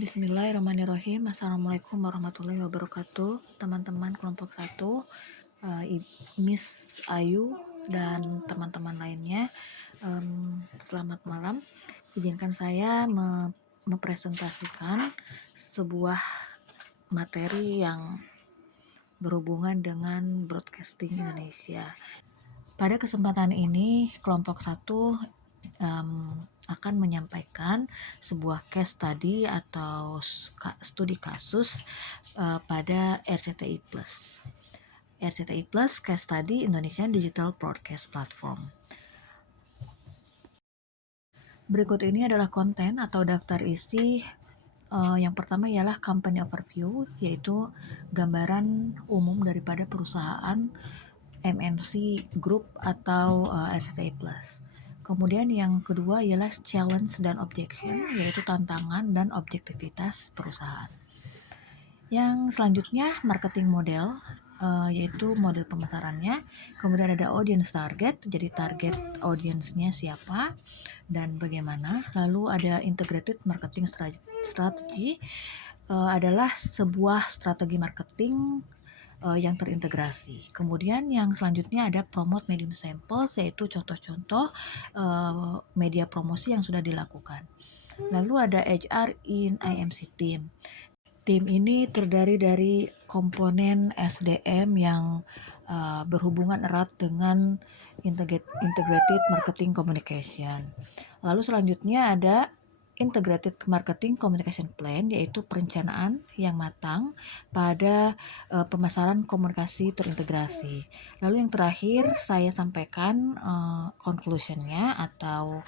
Bismillahirrahmanirrahim. Assalamualaikum warahmatullahi wabarakatuh. Teman-teman kelompok 1, Miss Ayu dan teman-teman lainnya. Selamat malam. Izinkan saya mempresentasikan sebuah materi yang berhubungan dengan broadcasting Indonesia. Pada kesempatan ini, kelompok 1 akan menyampaikan sebuah case study atau studi kasus pada RCTI Plus. RCTI Plus Case Study Indonesian Digital Broadcast Platform. Berikut ini adalah konten atau daftar isi. Yang pertama ialah company overview, yaitu gambaran umum daripada perusahaan MNC Group atau RCTI Plus. Kemudian yang kedua ialah challenge dan objection, yaitu tantangan dan objektivitas perusahaan. Yang selanjutnya marketing model, yaitu model pemasarannya. Kemudian ada audience target, jadi target audiensnya siapa dan bagaimana. Lalu ada integrated marketing strategy, adalah sebuah strategi marketing yang terintegrasi. Kemudian yang selanjutnya ada promote medium samples, yaitu contoh-contoh media promosi yang sudah dilakukan. Lalu ada HR in IMC team. Tim ini terdiri dari komponen SDM yang berhubungan erat dengan integrated marketing communication. Lalu selanjutnya ada integrated marketing communication plan, yaitu perencanaan yang matang pada pemasaran komunikasi terintegrasi. Lalu yang terakhir saya sampaikan conclusionnya atau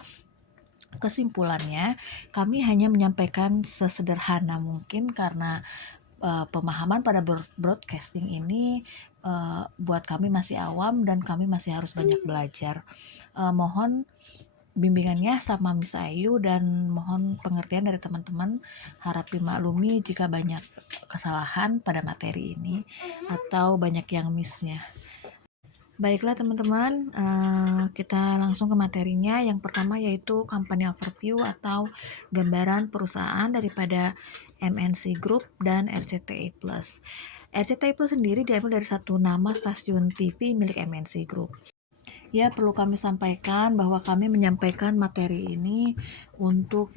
kesimpulannya. Kami hanya menyampaikan sesederhana mungkin karena pemahaman pada broadcasting ini buat kami masih awam dan kami masih harus banyak belajar. Mohon bimbingannya sama Miss Ayu dan mohon pengertian dari teman-teman. Harap dimaklumi jika banyak kesalahan pada materi ini atau banyak yang missnya. Baiklah teman-teman, kita langsung ke materinya. Yang pertama yaitu company overview atau gambaran perusahaan daripada MNC Group dan RCTI Plus. RCTI Plus sendiri diambil dari satu nama stasiun TV milik MNC Group. Ya, perlu kami sampaikan bahwa kami menyampaikan materi ini untuk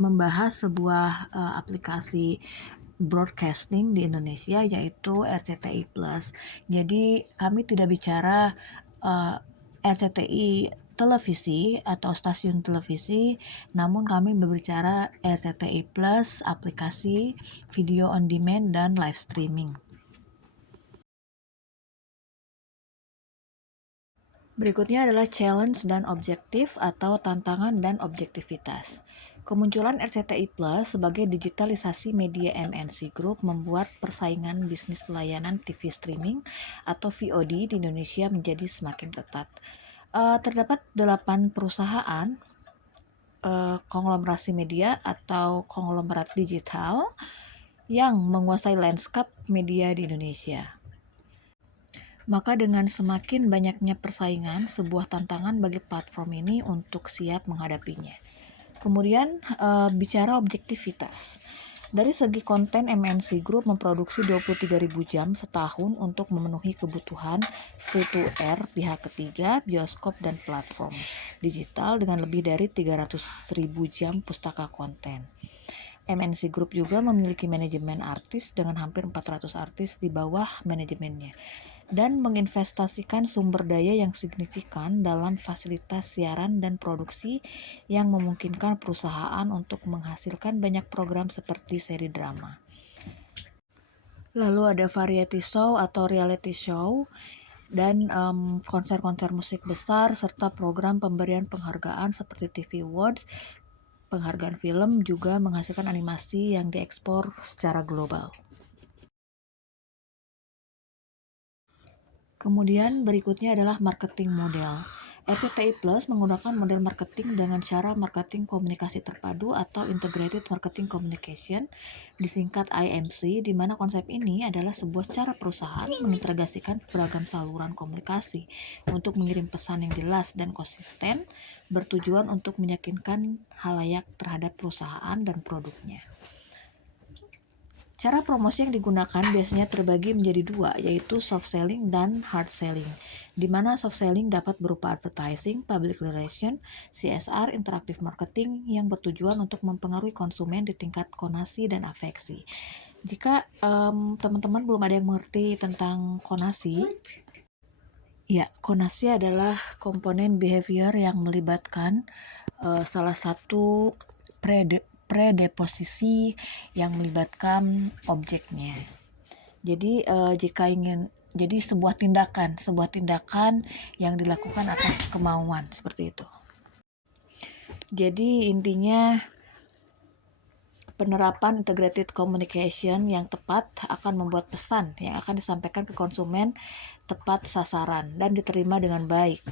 membahas sebuah aplikasi broadcasting di Indonesia, yaitu RCTI Plus. Jadi kami tidak bicara RCTI televisi atau stasiun televisi, namun kami berbicara RCTI Plus, aplikasi video on demand dan live streaming. Berikutnya adalah challenge dan objektif atau tantangan dan objektivitas. Kemunculan RCTI Plus sebagai digitalisasi media MNC Group membuat persaingan bisnis layanan TV streaming atau VOD di Indonesia menjadi semakin ketat. Terdapat 8 perusahaan konglomerasi media atau konglomerat digital yang menguasai lanskap media di Indonesia. Maka dengan semakin banyaknya persaingan, sebuah tantangan bagi platform ini untuk siap menghadapinya. Kemudian bicara objektivitas. Dari segi konten, MNC Group memproduksi 23.000 jam setahun untuk memenuhi kebutuhan free-to-air pihak ketiga, bioskop, dan platform digital dengan lebih dari 300.000 jam pustaka konten. MNC Group juga memiliki manajemen artis dengan hampir 400 artis di bawah manajemennya dan menginvestasikan sumber daya yang signifikan dalam fasilitas siaran dan produksi yang memungkinkan perusahaan untuk menghasilkan banyak program seperti seri drama. Lalu ada variety show atau reality show dan konser-konser musik besar serta program pemberian penghargaan seperti TV Awards. Penghargaan film juga menghasilkan animasi yang diekspor secara global. Kemudian berikutnya adalah marketing model. RCTI Plus menggunakan model marketing dengan cara marketing komunikasi terpadu atau Integrated Marketing Communication, disingkat IMC, di mana konsep ini adalah sebuah cara perusahaan mengintegrasikan beragam saluran komunikasi untuk mengirim pesan yang jelas dan konsisten, bertujuan untuk meyakinkan halayak terhadap perusahaan dan produknya. Cara promosi yang digunakan biasanya terbagi menjadi dua, yaitu soft selling dan hard selling, di mana soft selling dapat berupa advertising, public relation, CSR, interactive marketing yang bertujuan untuk mempengaruhi konsumen di tingkat konasi dan afeksi. Jika teman-teman belum ada yang mengerti tentang konasi, ya, konasi adalah komponen behavior yang melibatkan salah satu predeposisi yang melibatkan objeknya. Jadi jadi sebuah tindakan yang dilakukan atas kemauan, seperti itu. Jadi intinya penerapan integrated communication yang tepat akan membuat pesan yang akan disampaikan ke konsumen tepat sasaran dan diterima dengan baik.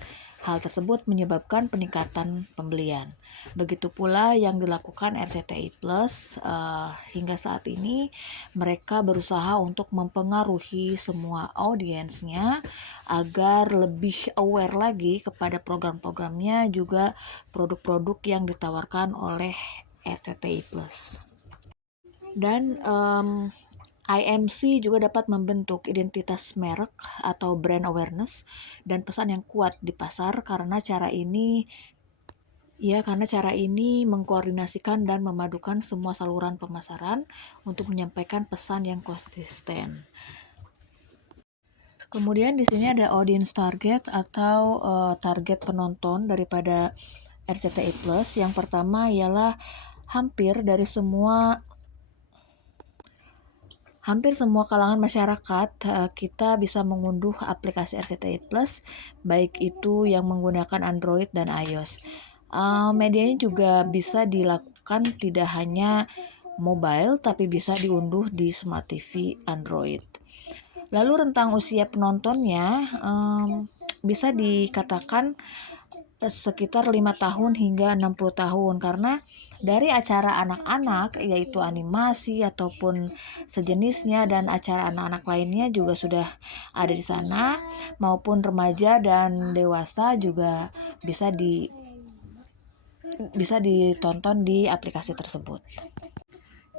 Hal tersebut menyebabkan peningkatan pembelian. Begitu pula yang dilakukan RCTI Plus hingga saat ini, mereka berusaha untuk mempengaruhi semua audiensnya agar lebih aware lagi kepada program-programnya, juga produk-produk yang ditawarkan oleh RCTI Plus. Dan IMC juga dapat membentuk identitas merek atau brand awareness dan pesan yang kuat di pasar karena cara ini mengkoordinasikan dan memadukan semua saluran pemasaran untuk menyampaikan pesan yang konsisten. Kemudian di sini ada audience target atau target penonton daripada RCTI Plus. Yang pertama ialah hampir semua kalangan masyarakat kita bisa mengunduh aplikasi RCTI Plus, baik itu yang menggunakan Android dan iOS. Medianya juga bisa dilakukan tidak hanya mobile, tapi bisa diunduh di Smart TV Android. Lalu rentang usia penontonnya bisa dikatakan sekitar 5 tahun hingga 60 tahun, karena dari acara anak-anak yaitu animasi ataupun sejenisnya dan acara anak-anak lainnya juga sudah ada di sana, maupun remaja dan dewasa juga bisa ditonton di aplikasi tersebut.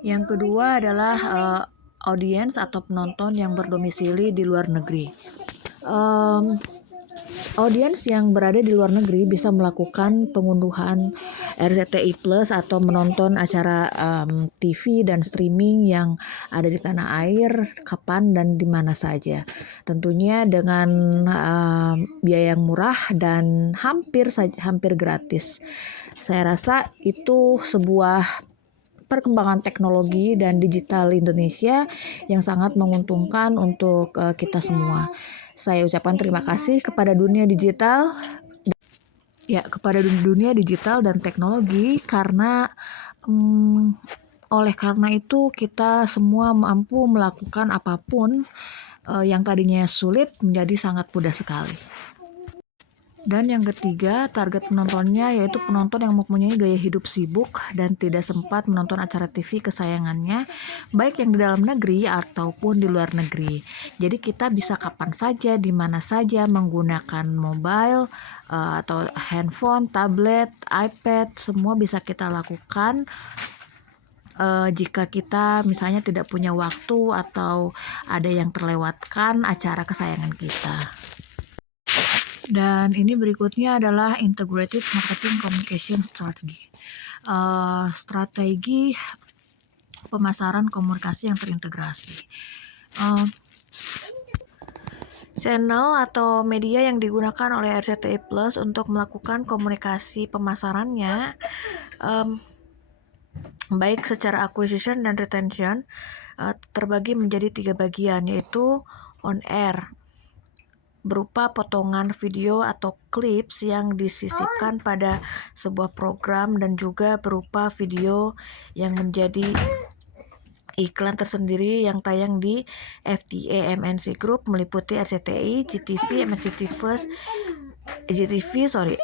Yang kedua adalah audiens atau penonton yang berdomisili di luar negeri. Audiens yang berada di luar negeri bisa melakukan pengunduhan RCTI Plus atau menonton acara TV dan streaming yang ada di tanah air kapan dan di mana saja. Tentunya dengan biaya yang murah dan hampir gratis. Saya rasa itu sebuah perkembangan teknologi dan digital Indonesia yang sangat menguntungkan untuk kita semua. Saya ucapkan terima kasih kepada dunia digital dan teknologi, karena oleh karena itu kita semua mampu melakukan apapun yang tadinya sulit menjadi sangat mudah sekali. Dan yang ketiga, target penontonnya yaitu penonton yang mempunyai gaya hidup sibuk dan tidak sempat menonton acara TV kesayangannya, baik yang di dalam negeri ataupun di luar negeri. Jadi kita bisa kapan saja, di mana saja menggunakan mobile atau handphone, tablet, iPad, semua bisa kita lakukan. Jika kita misalnya tidak punya waktu atau ada yang terlewatkan acara kesayangan kita. Dan ini berikutnya adalah Integrated Marketing Communication Strategy. Strategi pemasaran komunikasi yang terintegrasi. Channel atau media yang digunakan oleh RCTI Plus untuk melakukan komunikasi pemasarannya, baik secara acquisition dan retention, terbagi menjadi 3 bagian, yaitu on air, berupa potongan video atau clips yang disisipkan pada sebuah program, dan juga berupa video yang menjadi iklan tersendiri yang tayang di FTA MNC Group meliputi RCTI, GTV, MNC TV,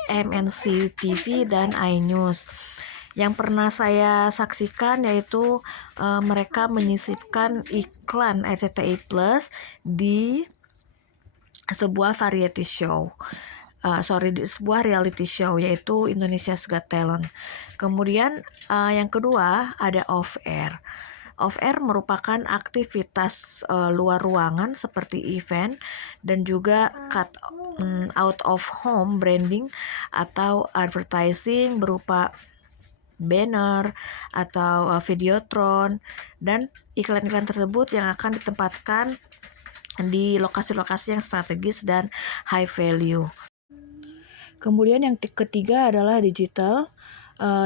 MNC TV dan iNews. Yang pernah saya saksikan yaitu mereka menyisipkan iklan RCTI Plus di sebuah variety show. Di sebuah reality show yaitu Indonesia's Got Talent. Kemudian yang kedua ada off air. Off air merupakan aktivitas luar ruangan seperti event dan juga out of home branding atau advertising berupa banner atau videotron, dan iklan-iklan tersebut yang akan ditempatkan di lokasi-lokasi yang strategis dan high value. Kemudian yang ketiga adalah digital,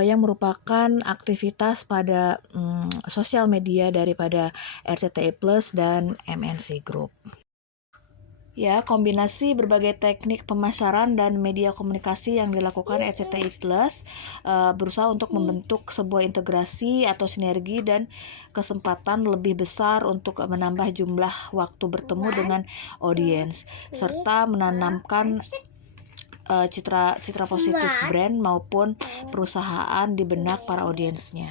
yang merupakan aktivitas pada sosial media daripada RCTI Plus dan MNC Group. Ya, kombinasi berbagai teknik pemasaran dan media komunikasi yang dilakukan RCTI Plus berusaha untuk membentuk sebuah integrasi atau sinergi dan kesempatan lebih besar untuk menambah jumlah waktu bertemu dengan audiens serta menanamkan citra positif brand maupun perusahaan di benak para audiensnya.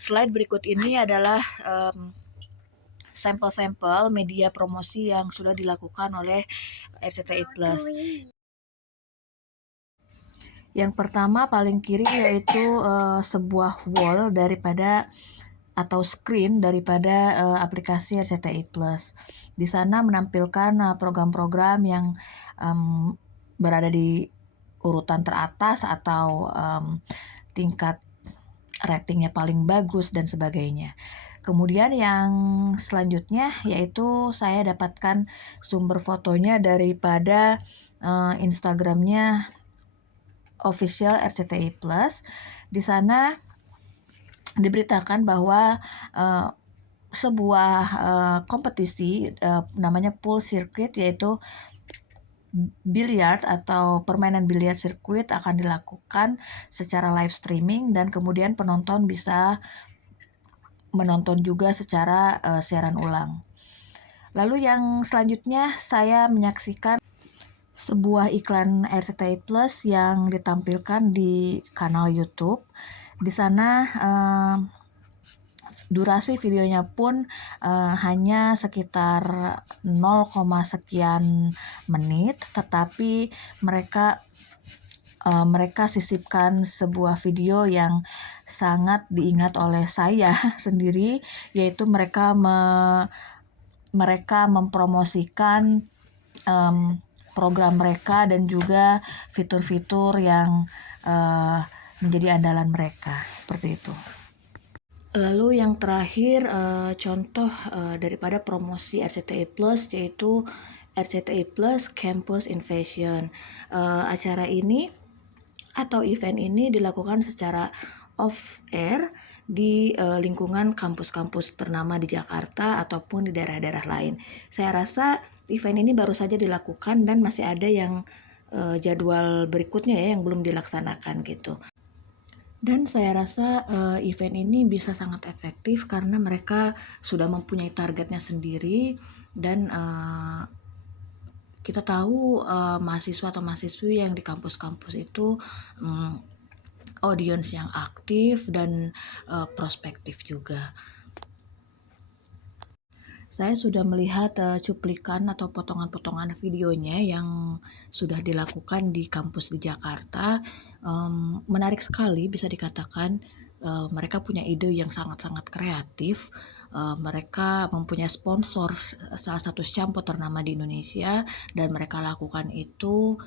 Slide berikut ini adalah sampel-sampel media promosi yang sudah dilakukan oleh RCTI Plus. Yang pertama paling kiri yaitu sebuah wall daripada atau screen daripada aplikasi RCTI Plus. Di sana menampilkan program-program yang berada di urutan teratas atau tingkat ratingnya paling bagus dan sebagainya. Kemudian yang selanjutnya yaitu saya dapatkan sumber fotonya daripada Instagramnya official RCTI Plus. Di sana diberitakan bahwa sebuah kompetisi namanya pool circuit, yaitu biliar atau permainan biliar sirkuit akan dilakukan secara live streaming dan kemudian penonton bisa menonton juga secara siaran ulang. Lalu yang selanjutnya saya menyaksikan sebuah iklan RCTI Plus yang ditampilkan di kanal YouTube. Di sana durasi videonya pun hanya sekitar 0, sekian menit, tetapi mereka sisipkan sebuah video yang sangat diingat oleh saya sendiri, yaitu mereka mempromosikan program mereka dan juga fitur-fitur yang menjadi andalan mereka, seperti itu. Lalu yang terakhir contoh daripada promosi RCTI Plus yaitu RCTI Plus Campus Invasion. Acara ini atau event ini dilakukan secara off air di lingkungan kampus-kampus ternama di Jakarta ataupun di daerah-daerah lain. Saya rasa event ini baru saja dilakukan dan masih ada yang jadwal berikutnya ya yang belum dilaksanakan gitu. Dan saya rasa event ini bisa sangat efektif karena mereka sudah mempunyai targetnya sendiri dan kita tahu mahasiswa atau mahasiswi yang di kampus-kampus itu audiens yang aktif dan prospektif juga. Saya sudah melihat cuplikan atau potongan-potongan videonya yang sudah dilakukan di kampus di Jakarta. Menarik sekali, bisa dikatakan mereka punya ide yang sangat-sangat kreatif. Mereka mempunyai sponsor salah satu shampoo ternama di Indonesia dan mereka lakukan itu.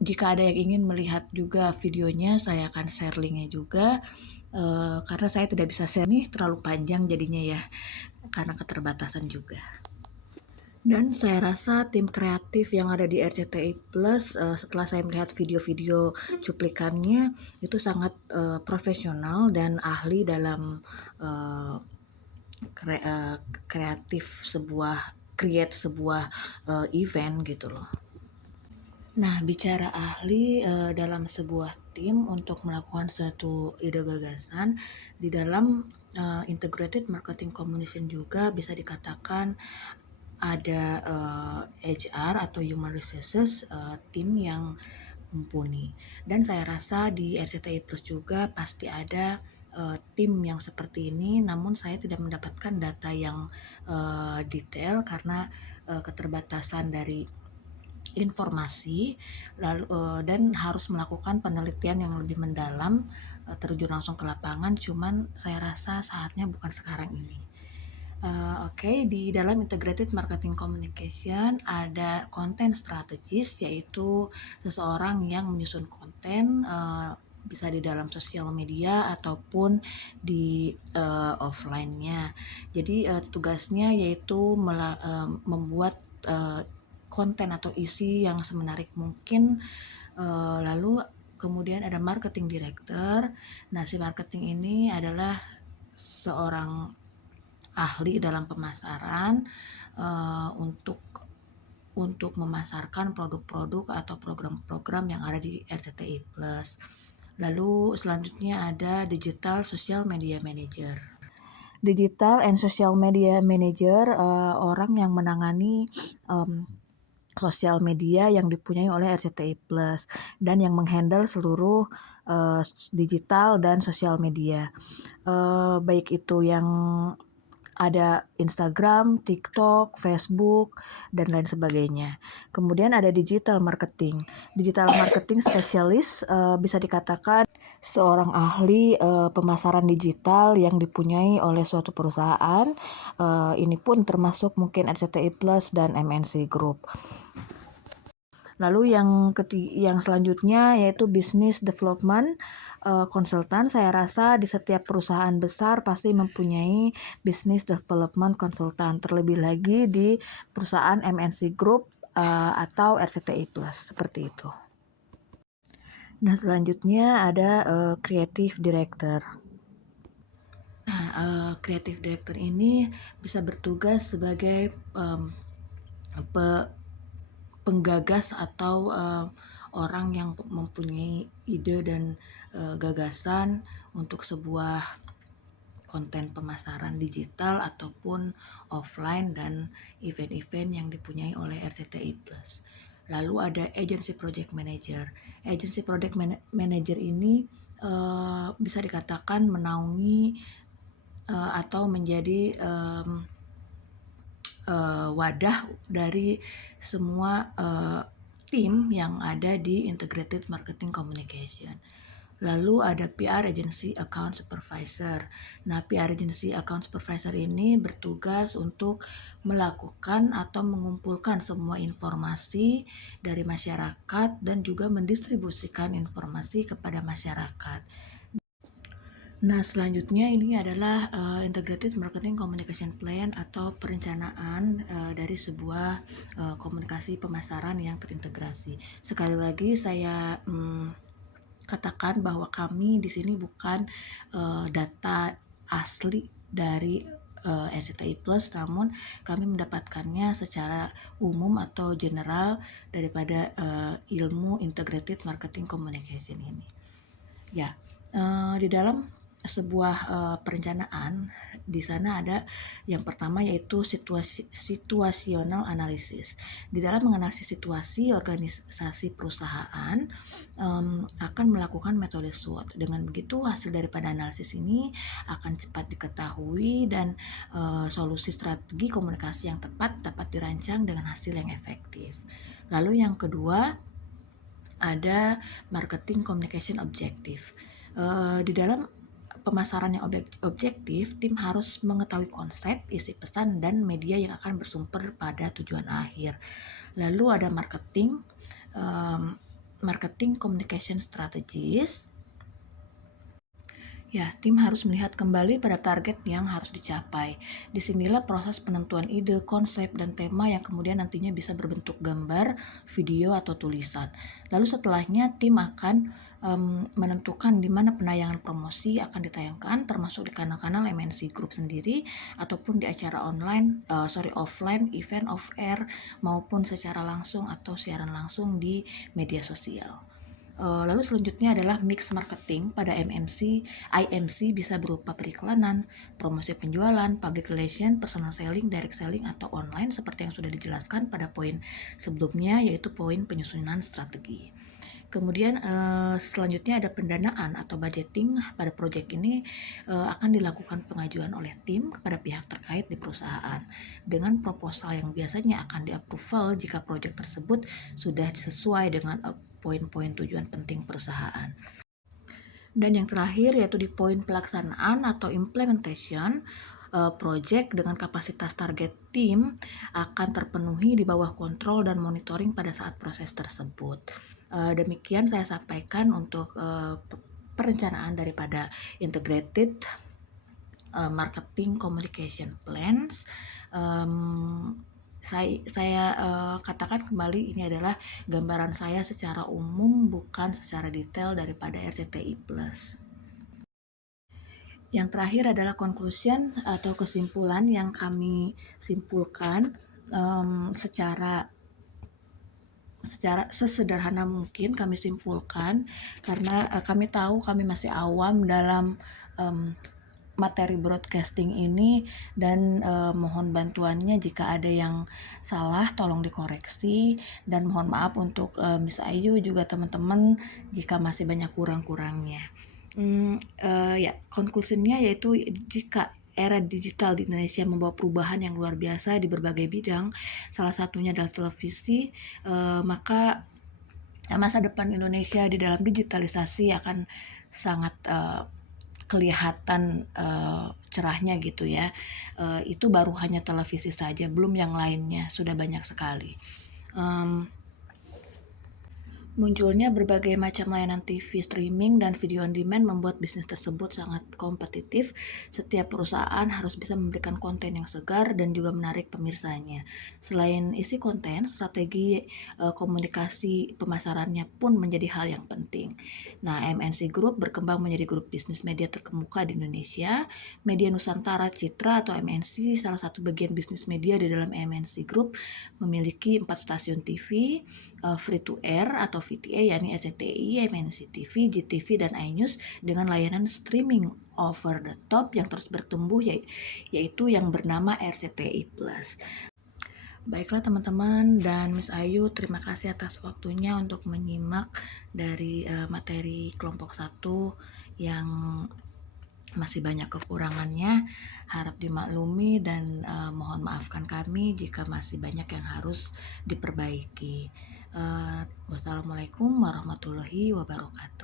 Jika ada yang ingin melihat juga videonya, saya akan share linknya juga. Karena saya tidak bisa share nih, terlalu panjang jadinya ya, karena keterbatasan juga. Dan saya rasa tim kreatif yang ada di RCTI Plus setelah saya melihat video-video cuplikannya itu sangat profesional dan ahli dalam create sebuah event gitu loh. Nah, bicara ahli dalam sebuah tim untuk melakukan suatu ide gagasan di dalam integrated marketing communication juga bisa dikatakan ada HR atau Human Resources, tim yang mumpuni. Dan saya rasa di RCTI Plus juga pasti ada tim yang seperti ini, namun saya tidak mendapatkan data yang detail karena keterbatasan dari informasi, lalu dan harus melakukan penelitian yang lebih mendalam, terjun langsung ke lapangan, cuman saya rasa saatnya bukan sekarang ini. Oke, di dalam integrated marketing communication ada content strategist, yaitu seseorang yang menyusun konten, bisa di dalam sosial media ataupun di offline-nya. Jadi tugasnya yaitu membuat konten atau isi yang semenarik mungkin. Lalu kemudian ada marketing director. Nah, si marketing ini adalah seorang ahli dalam pemasaran untuk memasarkan produk-produk atau program-program yang ada di RCTI Plus. Lalu selanjutnya ada Digital Social Media Manager. Digital and Social Media Manager orang yang menangani sosial media yang dipunyai oleh RCTI Plus dan yang menghandle seluruh digital dan sosial media, baik itu yang ada Instagram, TikTok, Facebook, dan lain sebagainya. Kemudian ada digital marketing. Digital marketing specialist bisa dikatakan seorang ahli pemasaran digital yang dipunyai oleh suatu perusahaan. Ini pun termasuk mungkin RCTI Plus dan MNC Group. Lalu yang selanjutnya yaitu business development konsultan. Saya rasa di setiap perusahaan besar pasti mempunyai business development konsultan, terlebih lagi di perusahaan MNC Group atau RCTI Plus, seperti itu. Nah, selanjutnya ada creative director. Nah, creative director ini bisa bertugas sebagai penggagas atau orang yang mempunyai ide dan gagasan untuk sebuah konten pemasaran digital ataupun offline dan event-event yang dipunyai oleh RCTI Plus. Lalu ada agency project manager. Agency project manager ini bisa dikatakan menaungi atau menjadi wadah dari semua tim yang ada di integrated marketing communication. Lalu ada PR agency account supervisor. Nah, PR agency account supervisor ini bertugas untuk melakukan atau mengumpulkan semua informasi dari masyarakat dan juga mendistribusikan informasi kepada masyarakat. Nah, selanjutnya ini adalah Integrated Marketing Communication Plan atau perencanaan dari sebuah komunikasi pemasaran yang terintegrasi. Sekali lagi saya katakan bahwa kami di sini bukan data asli dari RCTI Plus, namun kami mendapatkannya secara umum atau general daripada ilmu Integrated Marketing Communication ini. Ya, di dalam sebuah perencanaan di sana ada yang pertama yaitu situasional analisis. Di dalam menganalisis situasi organisasi perusahaan akan melakukan metode SWOT. Dengan begitu hasil daripada analisis ini akan cepat diketahui dan solusi strategi komunikasi yang tepat dapat dirancang dengan hasil yang efektif. Lalu yang kedua ada marketing communication objective. Di dalam pemasaran yang objektif, tim harus mengetahui konsep, isi pesan, dan media yang akan bersumber pada tujuan akhir. Lalu ada marketing communication strategist. Ya, tim harus melihat kembali pada target yang harus dicapai. Disinilah proses penentuan ide, konsep, dan tema yang kemudian nantinya bisa berbentuk gambar, video, atau tulisan. Lalu setelahnya tim akan menentukan di mana penayangan promosi akan ditayangkan, termasuk di kanal-kanal MNC Group sendiri, ataupun di acara offline, event off-air, maupun secara langsung atau siaran langsung di media sosial. Lalu selanjutnya adalah mix marketing pada MMC. IMC bisa berupa periklanan, promosi penjualan, public relation, personal selling, direct selling, atau online seperti yang sudah dijelaskan pada poin sebelumnya, yaitu poin penyusunan strategi. Kemudian selanjutnya ada pendanaan atau budgeting. Pada proyek ini akan dilakukan pengajuan oleh tim kepada pihak terkait di perusahaan dengan proposal yang biasanya akan di-approval jika proyek tersebut sudah sesuai dengan poin-poin tujuan penting perusahaan. Dan yang terakhir yaitu di poin pelaksanaan atau implementation, project dengan kapasitas target tim akan terpenuhi di bawah kontrol dan monitoring pada saat proses tersebut. Demikian saya sampaikan untuk perencanaan daripada integrated marketing communication plans. Saya katakan kembali, ini adalah gambaran saya secara umum, bukan secara detail daripada RCTI Plus. Yang terakhir adalah conclusion atau kesimpulan yang kami simpulkan secara sesederhana mungkin kami simpulkan, karena kami tahu kami masih awam dalam materi broadcasting ini, dan mohon bantuannya jika ada yang salah tolong dikoreksi, dan mohon maaf untuk Miss Ayu juga teman-teman jika masih banyak kurang-kurangnya. Ya, konklusinya yaitu jika era digital di Indonesia membawa perubahan yang luar biasa di berbagai bidang, salah satunya adalah televisi, maka masa depan Indonesia di dalam digitalisasi akan sangat kelihatan cerahnya gitu ya. Itu baru hanya televisi saja, belum yang lainnya, sudah banyak sekali. Munculnya berbagai macam layanan TV streaming dan video on demand membuat bisnis tersebut sangat kompetitif. Setiap perusahaan harus bisa memberikan konten yang segar dan juga menarik pemirsanya. Selain isi konten, strategi komunikasi pemasarannya pun menjadi hal yang penting. Nah, MNC Group berkembang menjadi grup bisnis media terkemuka di Indonesia. Media Nusantara Citra atau MNC, salah satu bagian bisnis media di dalam MNC Group, memiliki 4 stasiun TV, free to air atau VTA, yakni RCTI, MNC TV, GTV, dan iNews, dengan layanan streaming over the top yang terus bertumbuh, yaitu yang bernama RCTI Plus. Baiklah teman-teman dan Miss Ayu, terima kasih atas waktunya untuk menyimak dari materi kelompok 1 yang masih banyak kekurangannya. Harap dimaklumi dan mohon maafkan kami jika masih banyak yang harus diperbaiki. Wassalamualaikum warahmatullahi wabarakatuh.